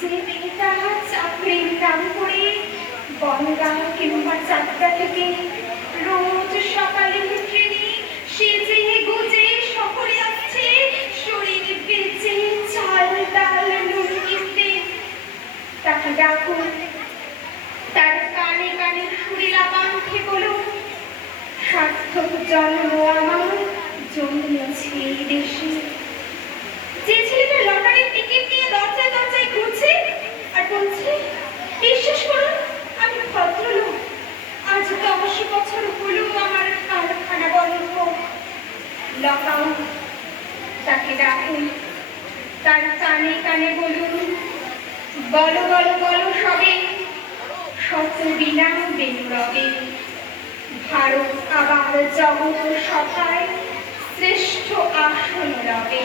যে মেয়েটা চাকরির নাম করে বনগাঁ কিংবা চাকদা থেকে রোজ সকালে ট্রেনে সেজে গুজে শহরে আসছে শরীর বেঁচে চাল ডাল নুন কিনতে, তাকে ডাকুন। তার কানে কানে সুরিলা কণ্ঠে বলুন, সার্থক জন্ম আমার জন্মেছে এই দেশে। যে ছেলেটা লটারির টিকিট নিয়ে দরজায় দরজায় ঘুরছে আর বলছে, বিশ্বাস করুন আমি ভদ্রলোক, আজ 10 বছর হলো আমার কারখানা বন্ধ, লকআউট। তাকে ডাকুন, তার কানে কানে বলুন, বলো বলো বলো সবে, শত বিনা বেনুরবে, ভারত আবার জগৎ সভায় শ্রেষ্ঠ আসন রবে।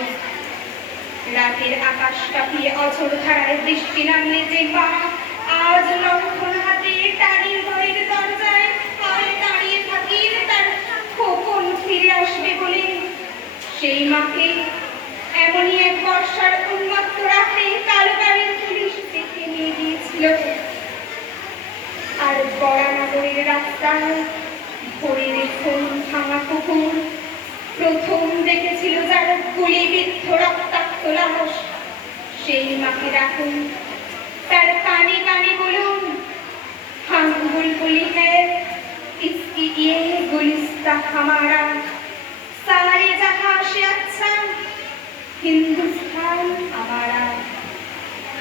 রাতের আকাশ কাঁপিয়ে অঝোর ধারায় বৃষ্টি নামলে যে মা আজ লণ্ঠন হাতে টালির ঘরের দরজায় আয় দাঁড়িয়ে থাকির তার খোকন ফিরে আসবে বলে, সেই মাকে এমনই এক বর্ষার উন্মত্ত রাতে কালো গাড়ির পুলিশ দেখে নিয়ে গিয়েছিল। আর বরানগরের রাস্তায় ভোরের ঘুম ভাঙা কুকুর প্রথম দেখেছিল যার গুলিবিদ্ধ রক্তাক্ত লাশ, সেই মাকে ডাকুন। তার কানে কানে বলুন, হাম বুলবুলি হ্যায় ইসকি ইয়ে গুলিস্তা হামারা, সারে জাহাঁ সে আচ্ছা হিন্দুস্তান আমারা।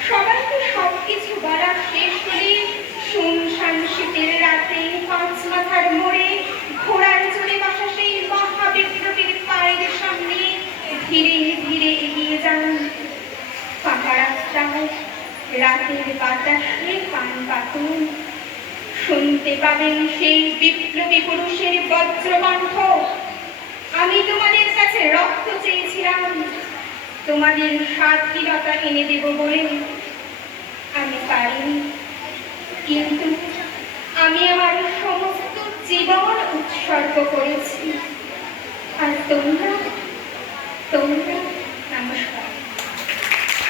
সবাইকে সবকিছু বলা শেষ হলে শুনশান শীতের রাতে পাঁচ মাথার মোড়ে ঘোড়ার চড়ে বসা সেই মহাবিপ্লবীর পায়ের সামনে ধীরে ধীরে এগিয়ে যান। ফাঁকা রাস্তায় রাতের বাতাসে কান পাতুন, শুনতে পাবেন সেই বিপ্লবী পুরুষের বজ্রকণ্ঠ, আমি তোমাদের কাছে রক্ত চেয়েছিলাম, তোমাদের স্বাধীনতা এনে দেব বলে, আমি পারিনি, কিন্তু আমি আমার সমস্ত জীবন উৎসর্গ করেছি। আর তোমরা তোমরা